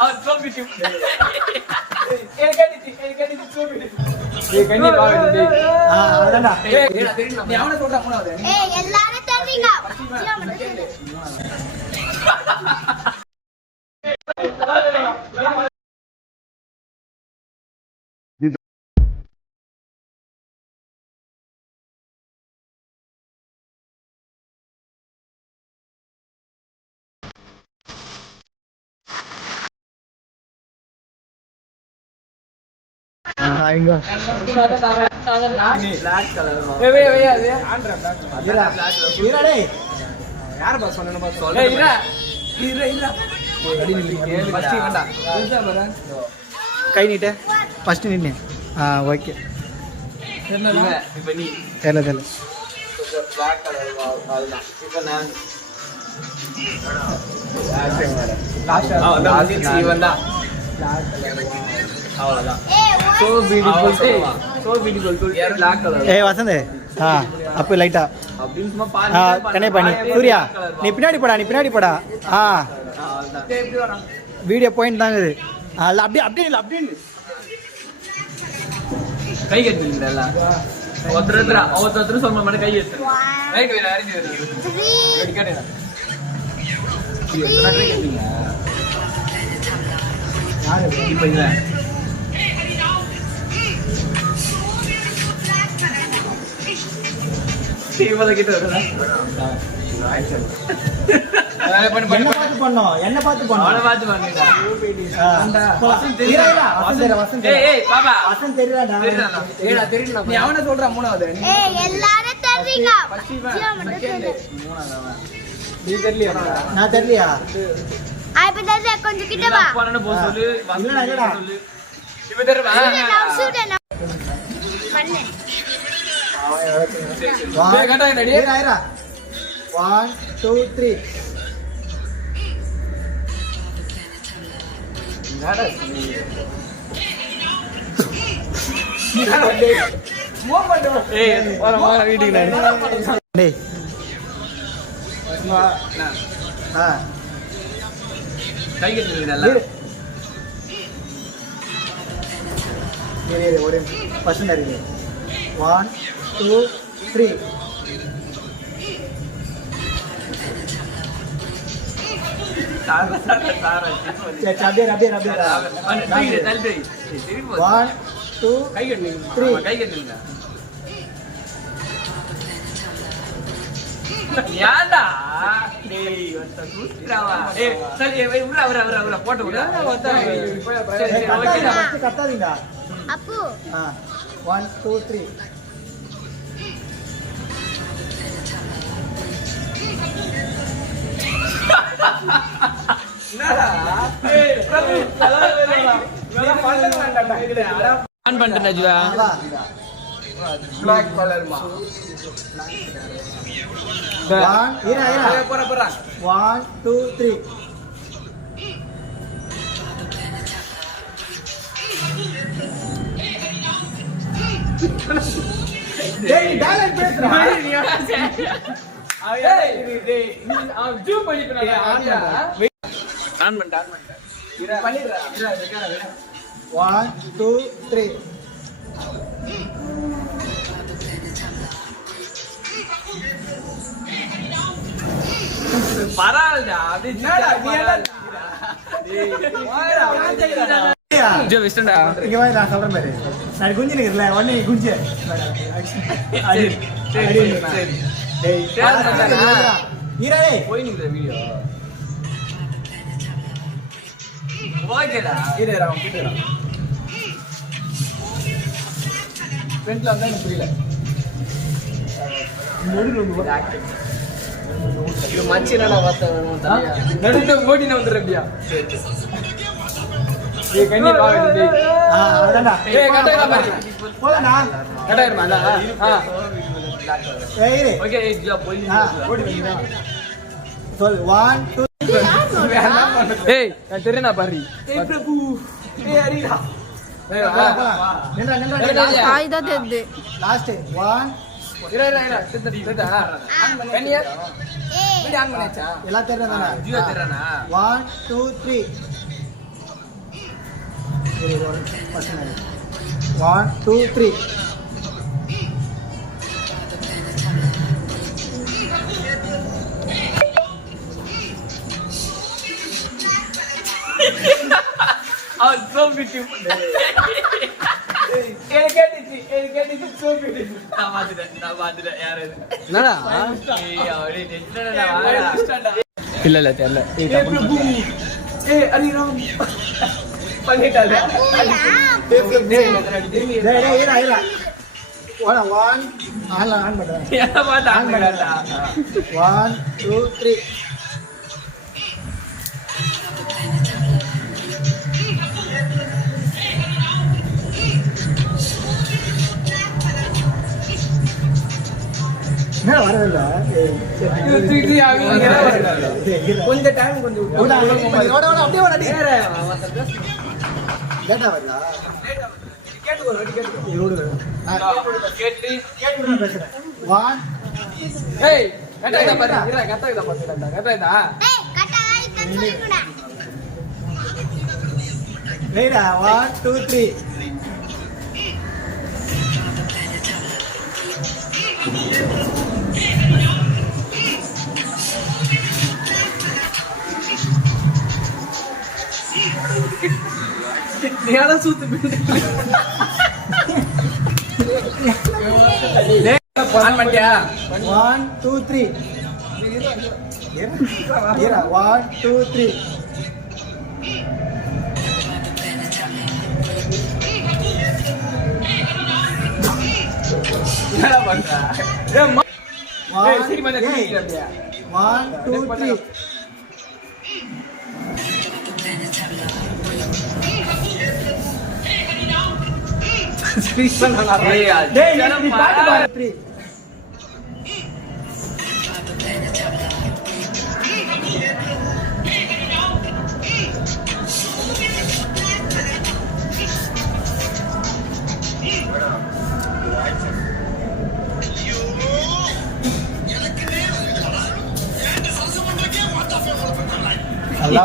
அவன் சோபிட்டு ஏகடி சோபிட்டு ஏய் கண்ணி பாருங்க அடடா நீ அவன சொல்றா மூணாவது ஏய் எல்லாரும் தெரியுங்க आएगा black color வே ஆண்ட்ரா black इरा டேய் யார் பாஸ் சொன்னேன்னு பாஸ் சொல்ல ஏய் இர அடி நில்லு ஃபர்ஸ்ட் வேண்டா புரிஞ்சா பாரு கை நீட்ட ஃபர்ஸ்ட் நின்னு ஓகே தெரியல இப்போ நீ தெரியல black color அதுதான் இப்போ நான் லாஸ்ட் இவன் தான் black color அவ்வளவுதான் so beautiful to yaar black color ஏய் வசந்த் அப்ப லைட்டா அப்படியே சும்மா பாருங்க கனே பண்ணி சூர்யா நீ பின்னாடி போடா எப்படி வரா வீடியோ பாயிண்ட் தாங்க இது அப்படியே இல்ல கை கட்டுறீங்களா ஒருத்தர் சொல்ல மாட்டே கை எடுத்து கை கை யாருக்கு ரெடி கட்டேனா கை கட்டுறீங்க யாரு இப்போ இல்ல சீவல கிட்ட வரடா என்ன பாத்து பண்ணோம் அவன பாத்து பண்ணீங்க வசந்த் வசந்த் ஏய் பாப்பா வசந்த் தெரியலடா ஏடா தெரியல நீ அவன சொல்றா மூணாவது ஏய் எல்லாரும் தெரியுங்க மூணாவது நீ தெரியலையா நான் தெரியலையா ஐ பதல கொஞ்சம் கிட்ட வா அப்பறன போ சொல்லு இல்லடா இப்ப தெரியவா நான் சூடன பண்ணு டேய் கட்டா ரெடி இரா 1 2 3 என்னடா மோ பண்ணு ஏய் வர வீட்டுக்கு நான் டேய் கை கட்டுங்க நல்லா ஒரு ஃபர்ஸ்ட் நரிங்க 1 2 3 சாரா அப்படியே 1 2 கை கட்டுங்க 3 கை கட்டுங்க யாடா டேய் வந்த சூத்திராவா ஏய் சரி ஏய் உள்ள போட்டு விடு சரி ஓகே ஃபர்ஸ்ட் கட்டாதீங்க அப்பு 1 2 3 என்னடா ஏய் பிரபு நான் பண்ண வேண்டாம்டா ஆன் பண்ணிட்டேன் அஜுவா black color மா 1 இரா போறா 1 2 3 டேய் டைலாக் பேசுறா டேய் நீ ஜூம் பண்ணிட்டேன் ஆன் பண்ணு இர பண்ணிடுறா இர 1 2 3 பரவாயில்லைடா அப்படி என்னடா நீ என்ன ஜோ விஸ்டண்டா இங்க வா நான் சொல்றேன் பாரு நான் குஞ்சி நிக்கிறல உடனே குஞ்சி சரி சரி டேய் இரா டேய் போய் நிக்கிற வீடியோ ஓகேடா இரா அவன் கிட்டடா ஃப்ரண்ட்ல வந்தா எனக்கு புரியல இது மச்சினடா வார்த்தை நடுவுல ஓடின வந்துறடியா ஏய் கண்ணி பாரு டேய் அடடா ஏய் கட்டடா பாரு போடா கட்டடா ஏய் இரு ஓகே ஏய் ஜா போய் ஓடி சொல் 1 2 ஏய் நான் தெரியனா பாரு ஏய் பிரபு ஏய் அரிடா ஏய் வா நின்றா ஆயுதா தெது லாஸ்ட் 1 இரு திட்டா கண்ணியா ஏய் வீடியோ ஆன் பண்ணியாச்சா எல்லாம் தெரியும் தானே ஜியோ தெரியறானா 1 2 3 1 2 3 அவன் so beautiful கேட்டுச்சு so beautiful நான் பாத்துட்டேன் யாரு இது என்னடா ஏய் அவரே டென்ஷன்டா இல்ல தெரியல ஏய் பிரபு ஏய் அரிராம் பண்ணிட்டாரு டேய் இரு ஒன் ஆன் பண்றேன் என்ன பாட்டு ஆன் பண்ணாடா 1 2 3 என்ன வரல இது அவங்க கொஞ்சம் டைம் கொஞ்சம் ஓட அப்படியே ஓடடி கேட்டா வரல கேட்டு ஒரு வாட்டி கேட்டு இரோடு கேட்டு பேசுறேன் 1 ஏய் கட்டாயிதா பாரு இர கட்டாயிதா கட்டாயிதா ஏய் கட்டாய் கட்டுடா ரெடிடா 1 2 3 நீயால சூத்து பிண்டு ஆன் பண்ணியா 1 2 3 இர 1 2 3 என்ன பண்றா ஏய் சரி மண்ணே அப்படியே 1 2 3 டேய் நீ பாட்டு பாரு 3 நல்லா